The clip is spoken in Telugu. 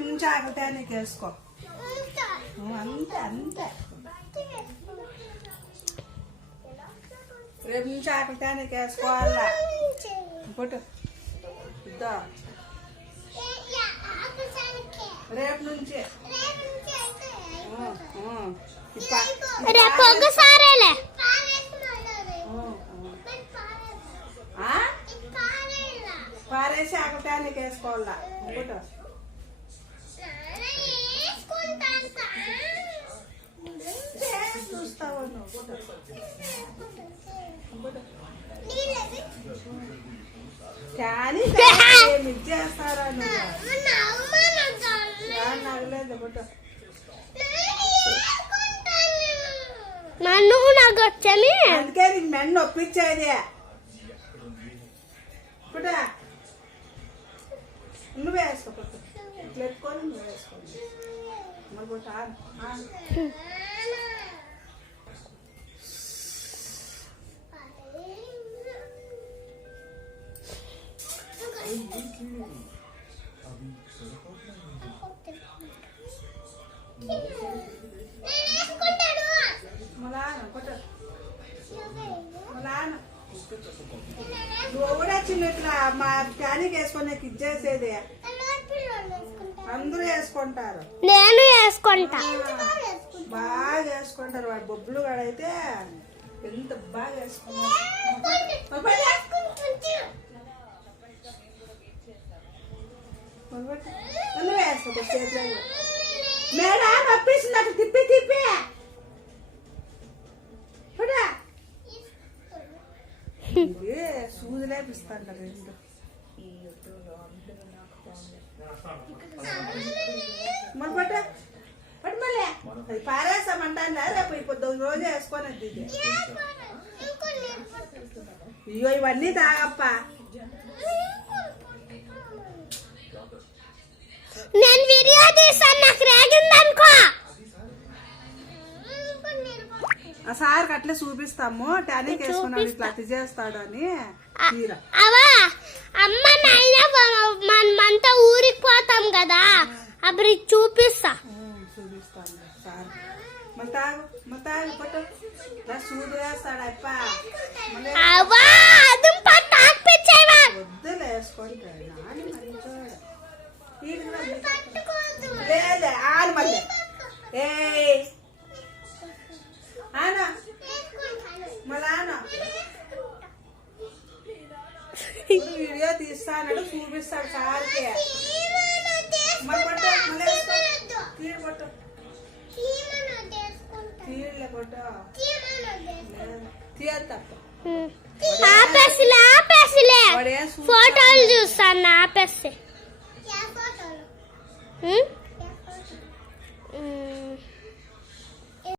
రేపు నుంచి ఆకలితే నీకు వేసుకో. అంతే అంతే, రేపు నుంచి ఆకలితే నీకు వేసుకోవాలా. పుట్టు రేపు నుంచి పారేసి ఆకలితే నీకు వేసుకోవాలా. పుట్టు చూస్తావు నువ్వు. కానీ చేస్తారా నగలేదు. పుట్టు అందుకే నీకు మెన్న ఒప్పించేది. పుట్ట నువ్వే వేసుకో. పుట్టు ఇట్లా ఎత్తుకొని నువ్వు వేసుకోండి. మరి పుట్ట నువ్వు కూడా చిన్నట్లా మా ఫ్యానికి వేసుకునే ఇచ్చేసేది. అందరూ వేసుకుంటారు, నేను వేసుకుంటా. బాగా వేసుకుంటారు. వాడు బొబ్బులు వాడైతే ఎంత బాగా వేసుకుంటారు. నువ్వు వేసుకో చేతిలో. మేడా నొప్పిస్తుంది అక్కడ తిప్పి తిప్పి. సూదులేపిస్తాను రెండు. మరి పట్టు పట్టు మళ్ళీ అది పారేసామంటా. రేపు ఇప్పుడు రోజు వేసుకొని అయ్యో ఇవన్నీ తాగప్ప. నేను వీడియో తీసాను, నాకు రేగిందనుకో. ఆ సార్కి అట్లే చూపిస్తాము. టానిక్ వేసుకున్నాడు ఇట్లా అతి చేస్తాడు అని. అవా అమ్మ నాయన మనమంతా ఊరికి పోతాం కదా, అప్పుడు చూపిస్తాను సార్. మరి తాగు మరి తాగు. పట్టు సూది వేస్తాడు అప్ప. వద్దులే వేసుకుంటాడు. లేదే ఆడు మళ్ళీ ఏ ఆనా మళ్ళా వీడియో తీస్తాడు చూపిస్తాడు సార్కి. మరి పట్టు మళ్ళీ వేసుకో. తీరు పట్టు తీరులే పట్టు తీయద్దు. ఫోటోలు చూస్తాను ఆపేసి.